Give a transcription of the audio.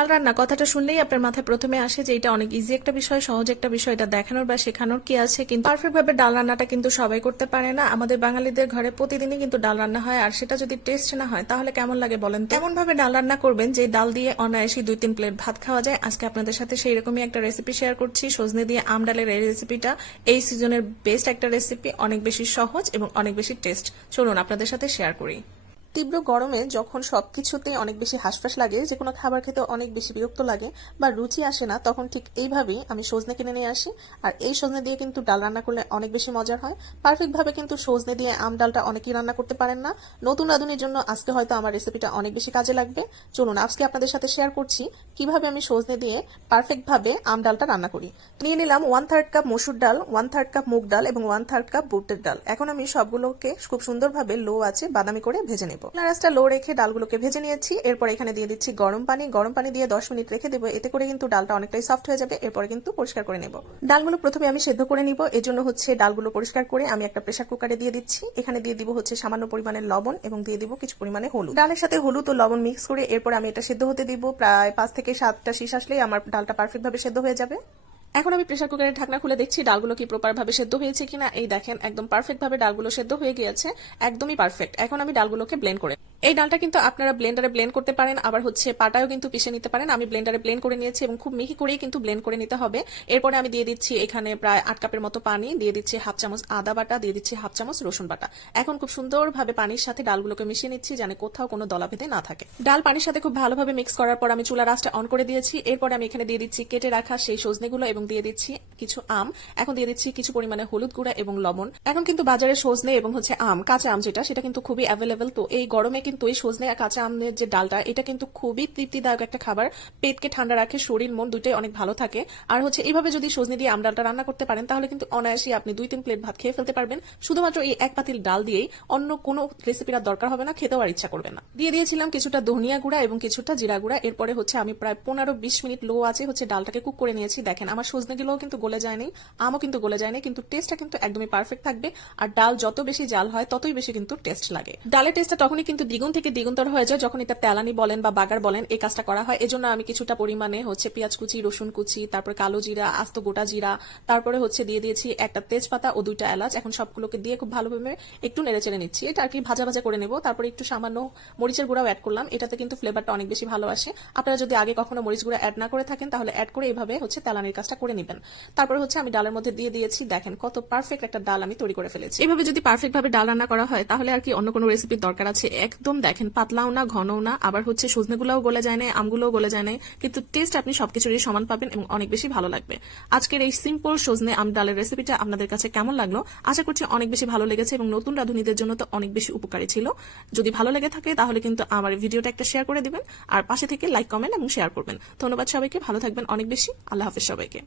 ডাল রান্না কথাটা শুনলেই আপনার মাথায় প্রথমে আসে যে এটা অনেক ইজি একটা বিষয়, সহজ একটা বিষয়, এটা দেখানোর বা শেখানোর কি আছে। কিন্তু পারফেক্ট ভাবে ডাল রান্নাটা কিন্তু সবাই করতে পারে না। আমাদের বাঙালিদের ঘরে প্রতিদিনই কিন্তু ডাল রান্না হয়, আর সেটা যদি টেস্ট না হয় তাহলে কেমন লাগে বলেন তো? এমন ভাবে ডাল রান্না করবেন যে ডাল দিয়ে অনায়াসে 2-3 প্লেট ভাত খাওয়া যায়। আজকে আপনাদের সাথে সেই রকমই একটা রেসিপি শেয়ার করছি। সজনে দিয়ে আম ডালের এই রেসিপিটা এই সিজনের বেস্ট একটা রেসিপি, অনেক বেশি সহজ এবং অনেক বেশি টেস্ট। চলুন আপনাদের সাথে শেয়ার করি। তীব্র গরমে যখন সবকিছুতে অনেক বেশি হাঁসফাঁস লাগে, যে কোনো খাবার খেতে অনেক বেশি বিরক্ত লাগে বা রুচি আসে না, তখন ঠিক এইভাবেই আমি সজনে কিনে নিয়ে আসি। আর এই সজনে দিয়ে কিন্তু ডাল রান্না করলে অনেক বেশি মজার হয়। পারফেক্ট ভাবে কিন্তু সজনে দিয়ে আম ডালটা অনেকেই রান্না করতে পারেন না। নতুন রাঁধুনির জন্য আজকে হয়তো আমার রেসিপিটা অনেক বেশি কাজে লাগবে। চলুন আজকে আপনাদের সাথে শেয়ার করছি কিভাবে আমি সজনে দিয়ে পারফেক্ট ভাবে আম ডালটা রান্না করি। নিয়ে নিলাম 1/3 কাপ মসুর ডাল, 1/3 কাপ মুগ ডাল এবং 1/3 কাপ বুটের ডাল। এখন আমি সবগুলোকে খুব সুন্দরভাবে লো আছে বাদামি করে ভেজে নেব। আঁচটা লো রেখে ডালগুলোকে ভেজে নিয়েছি। এরপর এখানে দিয়ে দিচ্ছি গরম পানি। গরম পানি দিয়ে 10 মিনিট রেখে দেবো, এতে করে কিন্তু ডালটা অনেকটাই সফট হয়ে যাবে। এরপরে কিন্তু পরিষ্কার করে নেব। ডালগুলো প্রথমে আমি সেদ্ধ করে নিব, এজন্য হচ্ছে ডালগুলো পরিষ্কার করে আমি একটা প্রেসার কুকারে দিয়ে দিচ্ছি। এখানে দিয়ে দিব হচ্ছে সামান্য পরিমাণে লবণ এবং দিয়ে দিব কিছু পরিমাণে হলুদ। ডালের সাথে হলুদ ও লবণ মিক্স করে এরপর আমি এটা সেদ্ধ হতে দিব। প্রায় 5 থেকে 7টা শিশ আসলেই আমার ডালটা পারফেক্ট ভাবে সেদ্ধ হয়ে যাবে। এখন আমি প্রেসার কুকারের ঢাকনা খুলে দেখছি ডালগুলো কি প্রপার ভাবে সেদ্ধ হয়েছে কিনা। এই দেখেন একদম পারফেক্ট ভাবে ডালগুলো সেদ্ধ হয়ে গিয়েছে, একদমই পারফেক্ট। এখন আমি ডালগুলোকে ব্লেন্ড করে, এই ডালটা কিন্তু আপনারা ব্লেন্ডারে ব্লেন্ড করতে পারেন, আবার হচ্ছে পাটায়ও কিন্তু পিষে নিতে পারেন। আমি ব্লেন্ডারে ব্লেন্ড করে নিয়েছি এবং খুব মিহি করেই কিন্তু ব্লেন্ড করে নিতে হবে। এরপরে আমি দিয়ে দিচ্ছি এখানে প্রায় 8 কাপের মতো পানি, দিয়ে দিচ্ছি হাফ চামচ আদা বাটা, দিয়ে দিচ্ছি হাফ চামচ রসুন বাটা। এখন খুব সুন্দরভাবে পানির সাথে ডালগুলোকে মিশিয়ে নিচ্ছি যেন কোথাও কোনো দলা বেঁধে না থাকে। ডাল পানির সাথে খুব ভালোভাবে মিক্স করার পর আমি চুলার আঁচটা অন করে দিয়েছি। এরপরে আমি এখানে দিয়ে দিচ্ছি কেটে রাখা সেই সজনেগুলো এবং দিয়ে দিচ্ছি কিছু আম। এখন দিয়ে দিচ্ছি কিছু পরিমাণে হলুদ গুঁড়া এবং লবণ। এখন কিন্তু বাজারে সজনে এবং হচ্ছে আম, কাঁচা আম সেটা কিন্তু খুবই অ্যাভেলেবেল। তো এই গরমে কিন্তু এই সজনে কাঁচা আমের যে ডালটা, এটা কিন্তু খুবই তৃপ্তিদায়ক একটা খাবার। পেটকে ঠান্ডা রাখে, শরীর মন দুইটাই অনেক ভালো থাকে। আর হচ্ছে এইভাবে যদি সজনে দিয়ে আম ডালটা রান্না করতে পারেন তাহলে কিন্তু অনায়াসে আপনি 2-3 প্লেট ভাত খেয়ে ফেলতে পারবেন। শুধুমাত্র এই এক পাতিল ডাল দিয়েই, অন্য কোনো রেসিপির দরকার হবে না, খেতেও আর ইচ্ছা করবে না। দিয়ে দিয়েছিলাম কিছুটা ধনিয়া গুঁড়া এবং কিছুটা জিরা গুঁড়া। এরপরে হচ্ছে আমি প্রায় 15-20 মিনিট লো আছে হচ্ছে ডালটাকে কুক করে নিয়েছি। দেখেন আমার সজনেগুলোও কিন্তু গলে যায়নি, আমও কিন্তু গলে যায়নি, কিন্তু টেস্টটা কিন্তু একদমই পারফেক্ট থাকবে। আর ডাল যত বেশি জাল হয় ততই বেশি কিন্তু টেস্ট লাগে। ডালের টেস্টটা তখনই কিন্তু দ্বিগুণ থেকে দ্বিগুণতর হয়ে যায় যখন এটা তেলানি বলেন বা বাগার বলেন এই কাজটা করা হয়। এজন্য আমি কিছুটা পরিমাণে হচ্ছে পেঁয়াজ কুচি, রসুন কুচি, তারপর কালো জিরা, আস্ত গোটা জিরা, তারপরে হচ্ছে দিয়ে দিয়েছি একটা তেজপাতা ও 2টা এলাচ। এখন সবগুলোকে দিয়ে খুব ভালোভাবে একটু নেড়ে চেড়ে নিচ্ছি। এটা আর কি ভাজা ভাজা করে নেব। তারপরে একটু সামান্য মরিচের গুঁড়াও অ্যাড করলাম, এটাতে কিন্তু ফ্লেভারটা অনেক বেশি ভালো আসে। আপনারা যদি আগে কখনো মরিচ গুঁড়া অ্যাড না করে থাকেন তাহলে অ্যাড করে এইভাবে হচ্ছে তেলানির কাজটা করে নেবেন। তারপরে হচ্ছে আমি ডালের মধ্যে দিয়ে দিয়েছি। দেখেন কত পারফেক্ট একটা ডাল আমি তৈরি করে ফেলেছি। এভাবে যদি পারফেক্ট ভাবে ডাল রান্না করা হয় তাহলে আর কি অন্য কোনো রেসিপির দরকার আছে? একদম দেখেন পাতলাও না, ঘনও না, আবার হচ্ছে সজনেগুলোও গলে যায় না, আমগুলোও গলে যায় না, কিন্তু টেস্ট আপনি সবকিছুরই সমান পাবেন এবং অনেক বেশি ভালো লাগবে। আজকের এই সিম্পল সজনে আম ডালের রেসিপিটা আপনাদের কাছে কেমন লাগলো? আশা করছি অনেক বেশি ভালো লেগেছে এবং নতুন রাঁধুনিদের জন্য তো অনেক বেশি উপকারী ছিল। যদি ভালো লেগে থাকে তাহলে কিন্তু আমার ভিডিওটা একটা শেয়ার করে দিবেন, আর পাশে থেকে লাইক, কমেন্ট এবং শেয়ার করবেন। ধন্যবাদ সবাইকে, ভালো থাকবেন অনেক বেশি। আল্লাহ হাফেজ সবাইকে।